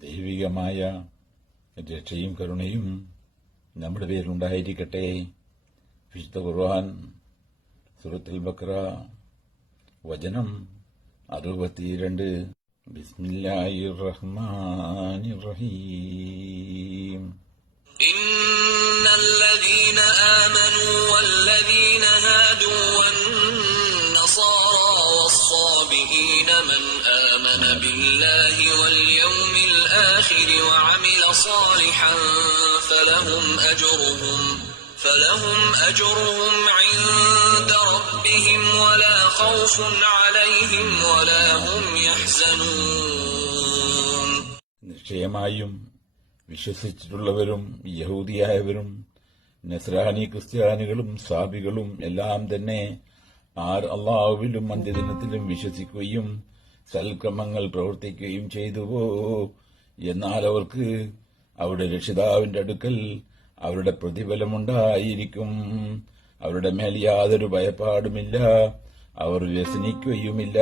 ദൈവികമായ രക്ഷയും കരുണയും നമ്മുടെ പേരിലുണ്ടായിരിക്കട്ടെ. വിശുദ്ധ ഖുർആൻ സൂറത്തുൽ ബഖറ വചനം 62. ബിസ്മില്ലാഹിർ റഹ്മാനിർ റഹീം. ഇന്നല്ലദീന ആമനൂ വല്ലദീന ഹാദൂ വന്നസാറാ വസ്സാബിഈന മൻ ആമന ബില്ലാഹി വൽയൗമിൽ ആഖിരി വഅമില സാലിഹൻ فلهم أجرهم عند ربهم ولا خوف عليهم ولا هم يحزنون. നിശ്ചയമായും വിശ്വസിച്ചിട്ടുള്ളവരും യഹൂദിയായവരും നസ്രാനി ക്രിസ്ത്യാനികളും സാബികളും എല്ലാം തന്നെ ആർ അല്ലാഹുവിലും അന്ത്യദിനത്തിലും വിശ്വസിക്കുകയും സൽക്രമങ്ങൾ പ്രവർത്തിക്കുകയും ചെയ്തുവോ, എന്നാൽ അവർക്ക് അവരുടെ രക്ഷിതാവിന്റെ അടുക്കൽ അവരുടെ പ്രതിഫലമുണ്ടായിരിക്കും. അവരുടെ മേൽ യാതൊരു ഭയപ്പാടുമില്ല, അവർ വ്യസനിക്കുകയുമില്ല.